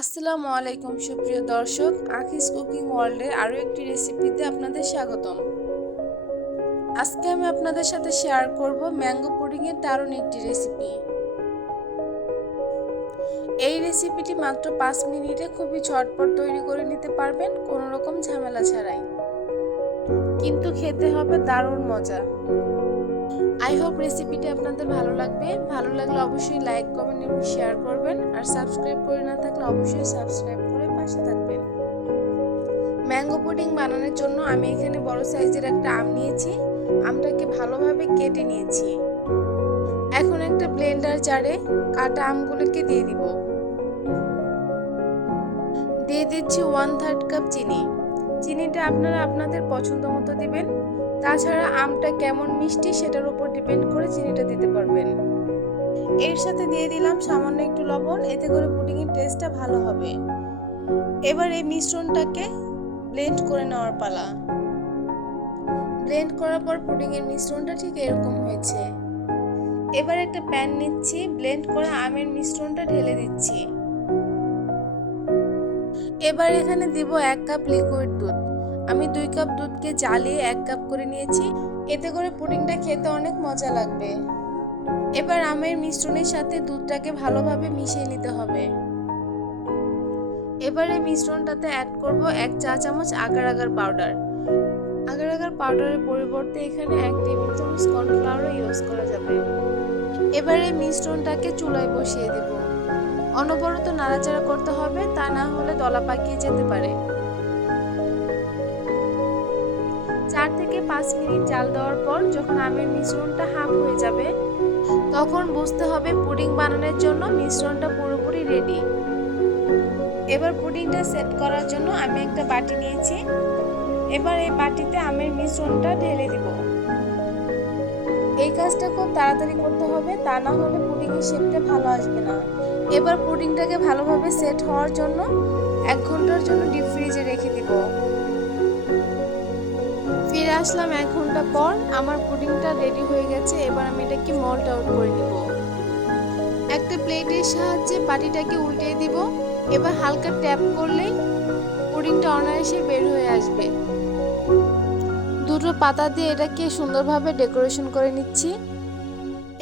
আসসালামু আলাইকুম, সুপ্রিয় দর্শক। আখিস কুকিং ওয়ার্ল্ডের আরও একটি রেসিপিতে আপনাদের স্বাগতম। আজকে আমি আপনাদের সাথে শেয়ার করব ম্যাঙ্গো পুডিংয়ের দারুণ একটি রেসিপি। এই রেসিপিটি মাত্র পাঁচ মিনিটে খুবই ঝটপট তৈরি করে নিতে পারবেন, কোনো রকম ঝামেলা ছাড়াই। কিন্তু খেতে হবে দারুণ মজা। আই হোপ রেসিপিটি আপনাদের ভালো লাগবে। ভালো লাগলে অবশ্যই লাইক, কমেন্ট এবং শেয়ার করবেন। আর সাবস্ক্রাইব করে না থাকলে অবশ্যই সাবস্ক্রাইব করে পাশে থাকবেন। ম্যাঙ্গো পুডিং বানানোর জন্য আমি এখানে বড় সাইজের একটা আম নিয়েছি। আমটাকে ভালোভাবে কেটে নিয়েছি। এখন একটা ব্লেন্ডার জারে কাটা আমগুলোকে দিয়ে দিব। দিয়ে দিচ্ছি ওয়ান থার্ড কাপ চিনি। চিনিটা আপনারা আপনাদের পছন্দ মতো দিবেন। তাছাড়া আমটা কেমন মিষ্টি সেটার উপর ডিপেন্ড করে চিনিটা দিতে পারবেন। এর সাথে দিয়ে দিলাম সামান্য একটু লবণ, এতে করে পুডিংয়ের টেস্টটা ভালো হবে। এবার এই মিশ্রণটাকে ব্লেন্ড করে নেওয়ার পালা। ব্লেন্ড করার পর পুডিংয়ের মিশ্রণটা ঠিক এরকম হয়েছে। এবার একটা প্যান নিচ্ছি, ব্লেন্ড করা আমের মিশ্রণটা ঢেলে দিচ্ছি। এবার এখানে দিব এক কাপ লিকুইড দুধ। আমি দুই কাপ দুধকে জ্বালিয়ে এক কাপ করে নিয়েছি। এতে করে পুডিংটা খেতে অনেক মজা লাগবে। এবার আমের মিশ্রণের সাথে দুধটাকে ভালোভাবে মিশিয়ে নিতে হবে। এবার এই মিশ্রণটাতে অ্যাড করব এক চা চামচ agar agar powder agar agar পাউডারের পরিবর্তে এখানে এক টেবিল চামচ কর্নফ্লাওয়ারও ইউজ করা যাবে। এবার এই মিশ্রণটাকে চুলায় বসিয়ে দেব। অনবরত নাড়াচাড়া করতে হবে, তা না হলে দলা পাকিয়ে যেতে পারে। চার থেকে পাঁচ মিনিট জাল দেওয়ার পর যখন আমের মিশ্রণটা হাফ হয়ে যাবে, তখন বুঝতে হবে পুডিং বানানোর জন্য মিশ্রণটা পুরোপুরি রেডি এবার পুডিংটা সেট করার জন্য আমি একটা বাটি নিয়েছি। এবার এই বাটিতে আমের মিশ্রণটা ঢেলে দিব। এই কাজটা খুব তাড়াতাড়ি করতে হবে, তা না হলে পুডিংয়ের শেপটা ভালো আসবে না। এবার পুডিংটাকে ভালোভাবে সেট হওয়ার জন্য এক ঘণ্টার জন্য ডিপ ফ্রিজে রেখে দিব। ফিরে আসলাম এক ঘণ্টা পর, আমার পুডিংটা রেডি হয়ে গেছে, এবার আমি এটাকে মল্ট আউট করে নিব। একটা প্লেটের সাহায্যে বাটিটাকে উল্টে দিব, এবার হালকা ট্যাপ করলেই পুডিংটা অনায়াসে বের হয়ে আসবে। দুটো পাতা দিয়ে এটাকে সুন্দরভাবে ডেকোরেশন করে নিচ্ছি।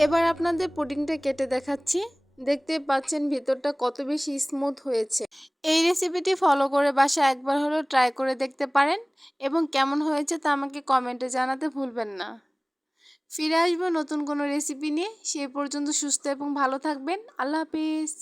এবার আপনাদের পুডিংটা কেটে দেখাচ্ছি। দেখতে পাচ্ছেন ভিতরটা কত বেশি স্মুথ হয়েছে। এই রেসিপিটি ফলো করে বাসা একবার হলেও ট্রাই করে দেখতে পারেন এবং কেমন হয়েছে তা আমাকে কমেন্টে জানাতে ভুলবেন না। ফিরে আসব নতুন কোনো রেসিপি নিয়ে। সে পর্যন্ত সুস্থ এবং ভালো থাকবেন। আল্লাহ হাফিজ।